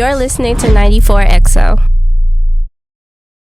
You're listening to 94XO.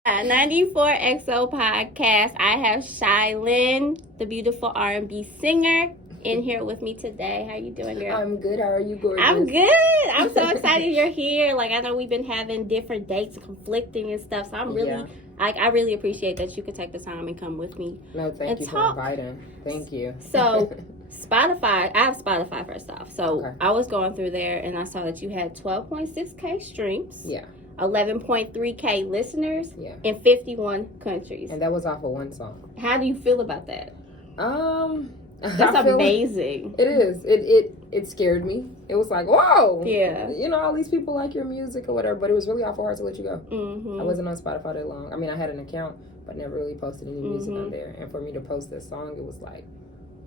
94XO podcast. I have Shai-Lynn, the beautiful R&B singer, in here with me today. How you doing, girl? I'm good. How are you, gorgeous? I'm good. I'm so excited you're here. Like, I know we've been having different dates conflicting and stuff, so I'm really, I really appreciate that you could take the time and come with me. No, thank you for inviting. Thank you. So, Spotify, I have Spotify first off. So, Okay. I was going through there and I saw that you had 12.6K streams. Yeah. 11.3K listeners. Yeah. In 51 countries. And that was off of one song. How do you feel about that? That's I feel amazing. Like it is. It scared me. It was like, whoa. Yeah. You know, all these people like your music or whatever, but it was really awful hard to let you go. Mm-hmm. I wasn't on Spotify that long. I mean, I had an account, but never really posted any music on there. And for me to post this song, it was like,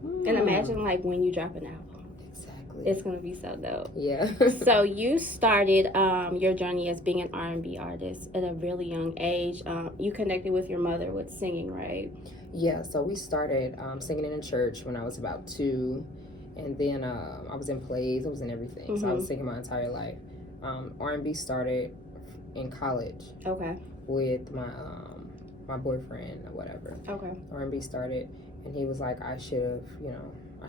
And imagine, like, when you drop an album. Exactly. It's going to be so dope. Yeah. So you started your journey as being an R&B artist at a really young age. You connected with your mother with singing, right? Yeah, so we started singing in a church when I was about 2. And then I was in plays. I was in everything. Mm-hmm. So I was singing my entire life. R&B started in college. Okay. With my my boyfriend or whatever. Okay. R&B started. And he was like, I should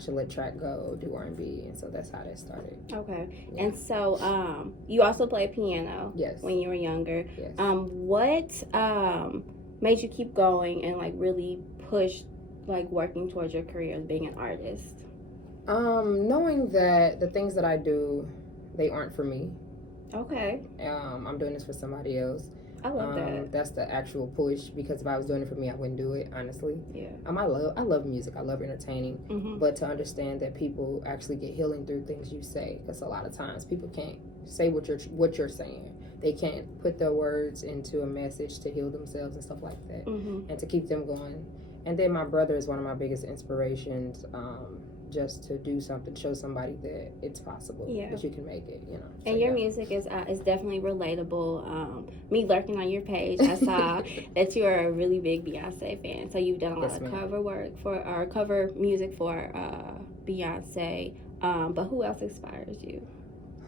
let track go, do R&B, and so that's how that started. Okay. Yeah. And so you also played piano. Yes. When you were younger. Yes. What made you keep going and like really push like working towards your career as being an artist? Knowing that the things that I do, they aren't for me. Okay. I'm doing this for somebody else. I love that. That's the actual push, because if I was doing it for me, I wouldn't do it, honestly. Yeah. I love music. I love entertaining. Mm-hmm. But to understand that people actually get healing through things you say, because a lot of times people can't say what you're saying. They can't put their words into a message to heal themselves and stuff like that, and to keep them going. And then my brother is one of my biggest inspirations. Just to do something, show somebody that it's possible, that you can make it, you know. And your music is definitely relatable. Me lurking on your page, I saw that you are a really big Beyonce fan. So you've done a lot of cover work or cover music for Beyonce. But who else inspires you?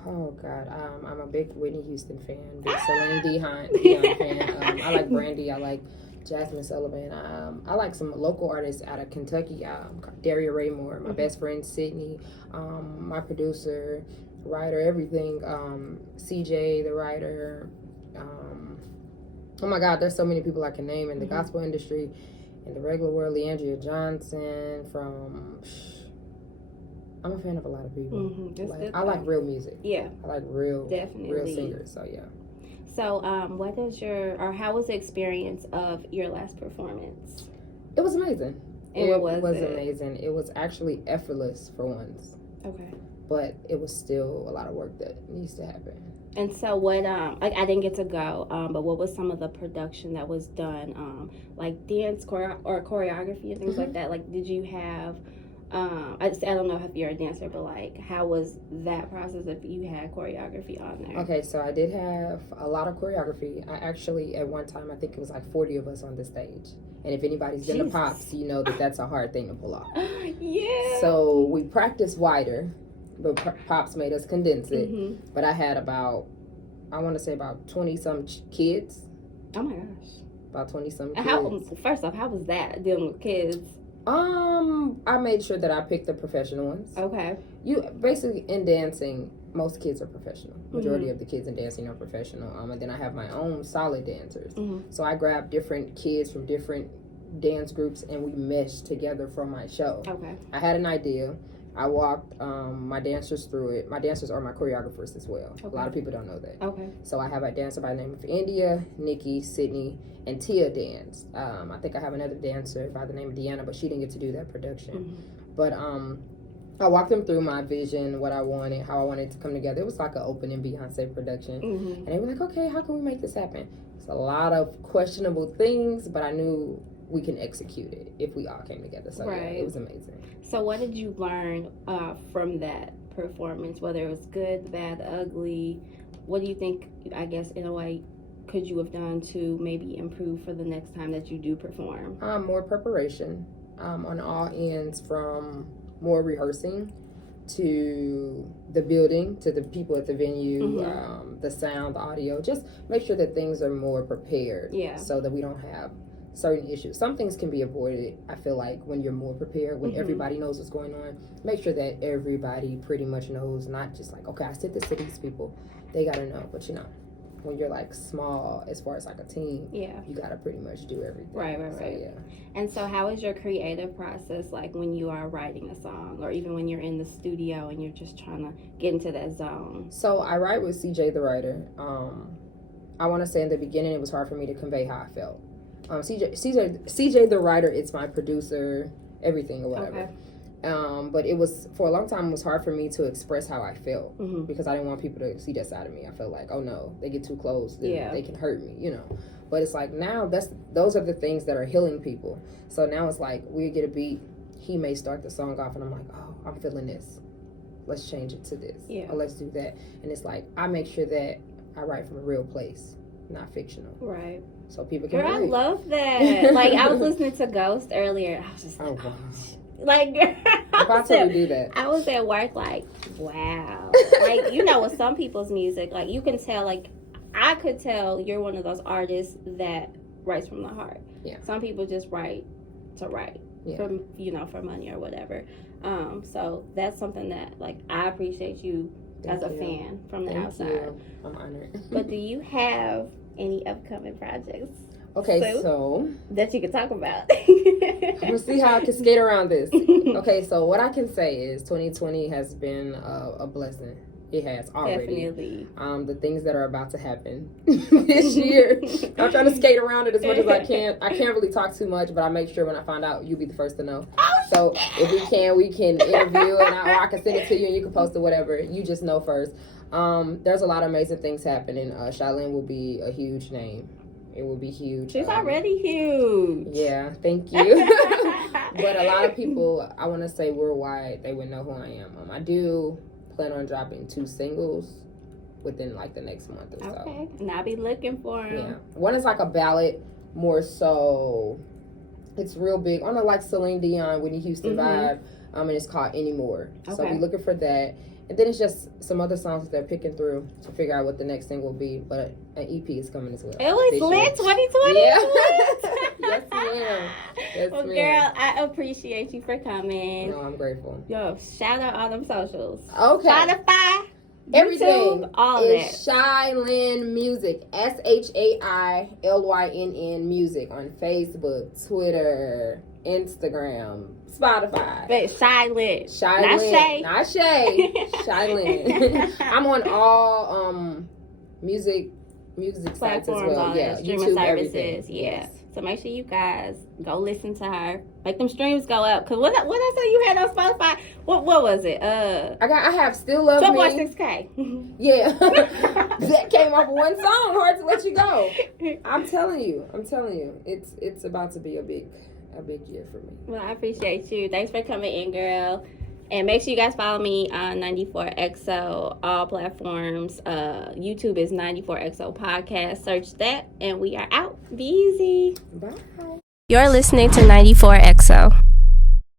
Oh God, I'm a big Whitney Houston fan, big Celine Dion fan. I like Brandy. I like Jasmine Sullivan. I like some local artists out of Kentucky. Daria Raymore, my best friend Sydney, my producer, writer, everything. CJ, the writer. Oh my God, there's so many people I can name in the gospel industry, in the regular world. Leandria Johnson from. I'm a fan of a lot of people. I like real music. Yeah, I like real singers. So yeah. So, how was the experience of your last performance? It was amazing. And what was it? It was amazing. It was actually effortless for once. Okay. But it was still a lot of work that needs to happen. And so what, I didn't get to go, but what was some of the production that was done, like dance or choreography and things like that? Like, did you have... I don't know if you're a dancer, but like, how was that process if you had choreography on there? Okay, so I did have a lot of choreography. I actually, at one time, I think it was like 40 of us on the stage. And if anybody's been to Pops, you know that that's a hard thing to pull off. Yeah. So we practiced wider, but Pops made us condense it. But I had about 20-some kids. Oh my gosh. About 20-some kids. First off, how was that, dealing with kids? I made sure that I picked the professional ones. Okay. You basically, in dancing, most kids are professional. Majority of the kids in dancing are professional. And then I have my own solid dancers. So I grabbed different kids from different dance groups and we meshed together for my show. Okay. I had an idea. I walked my dancers through it. My dancers are my choreographers as well. Okay. A lot of people don't know that. Okay. So I have a dancer by the name of India, Nikki, Sydney, and Tia dance. I think I have another dancer by the name of Deanna, but she didn't get to do that production. But I walked them through my vision, what I wanted, how I wanted it to come together. It was like an opening Beyonce production. And they were like, okay, how can we make this happen? It's a lot of questionable things, but I knew we can execute it if we all came together. So yeah, it was amazing. So what did you learn from that performance, whether it was good, bad, ugly? What do you think, I guess, in a way, could you have done to maybe improve for the next time that you do perform? More preparation on all ends, from more rehearsing, to the building, to the people at the venue, Mm-hmm. the sound, the audio. Just make sure that things are more prepared, Yeah. so that we don't have certain issues. Some things can be avoided, I feel like, when you're more prepared, when Mm-hmm. everybody knows what's going on. Make sure that everybody pretty much knows, not just like, okay, I said this to these people, they gotta know. But you know, when you're like small as far as like a team, Yeah. you gotta pretty much do everything. Right. So, yeah. And so how is your creative process like when you are writing a song, or even when you're in the studio and you're just trying to get into that zone? So I write with CJ the writer. I want to say in the beginning it was hard for me to convey how I felt. CJ the writer, it's my producer, everything or whatever. Okay. But it was, for a long time, it was hard for me to express how I felt, Mm-hmm. because I didn't want people to see that side of me. I felt like, oh no, they get too close, then Yeah. they can hurt me, you know. But it's like, now those are the things that are healing people. So now it's like, we get a beat, he may start the song off and I'm like, oh, I'm feeling this, let's change it to this, Yeah. or let's do that. And it's like, I make sure that I write from a real place, not fictional, Right. so people can Girl, I relate. love that. Like, I was listening to Ghost earlier. I was just like, Oh, wow. like, girl, If I totally do that. I was at work like, wow. Like, you know, with some people's music, like, you can tell, like, I could tell you're one of those artists that writes from the heart. Yeah. Some people just write to write, Yeah. from, you know, for money or whatever. So that's something that, like, I appreciate you Thank as a you. fan from the Thank outside. you. I'm honored. But do you have any upcoming projects Okay, soon so that you can talk about? I'm gonna see how I can skate around this. Okay, so what I can say is 2020 has been a blessing. It has already. Definitely. The things that are about to happen this year, I'm trying to skate around it as much as I can. I can't really talk too much, but I make sure when I find out, you'll be the first to know. So if we can interview it, or I can send it to you and you can post it, whatever. You just know first. There's a lot of amazing things happening. Shai-Lynn will be a huge name. It will be huge. She's already huge. Yeah, thank you. But a lot of people, I want to say worldwide, they would know who I am. I do plan on dropping 2 singles within like the next month or so. Okay, and I'll be looking for them. Yeah, one is like a ballad, more so. It's real big on a like Celine Dion, Whitney Houston vibe. And it's called Anymore. So Okay. be looking for that. And then it's just some other songs that they're picking through to figure out what the next thing will be. But an EP is coming as well. Oh, it's this year. lit 2020. Yeah. It's lit. Yes, ma'am. Yes, Well, ma'am. girl, I appreciate you for coming. No, I'm grateful. Yo, shout out all them socials. Okay. Spotify, Everything YouTube, all is that. Shai-Lynn Music. Shailynn Music on Facebook, Twitter, Instagram, Spotify. But Shai-Lynn. Shai-Lynn. Not Not Shay. Shai-Lynn. I'm on all music sites as Platforms, well. all Yeah, that, streaming YouTube, services. everything. Yeah. Yes. So make sure you guys go listen to her. Make them streams go up. Cause what I say you had on Spotify? What was it? I have Still Love Me. 12.6K. Yeah. That came off one song. Hard to let you go. I'm telling you. It's about to be a big year for me. Well, I appreciate you. Thanks for coming in, girl. And make sure you guys follow me on 94XO, all platforms. YouTube is 94XO Podcast. Search that, and we are out. Be easy. Bye. You're listening to 94XO.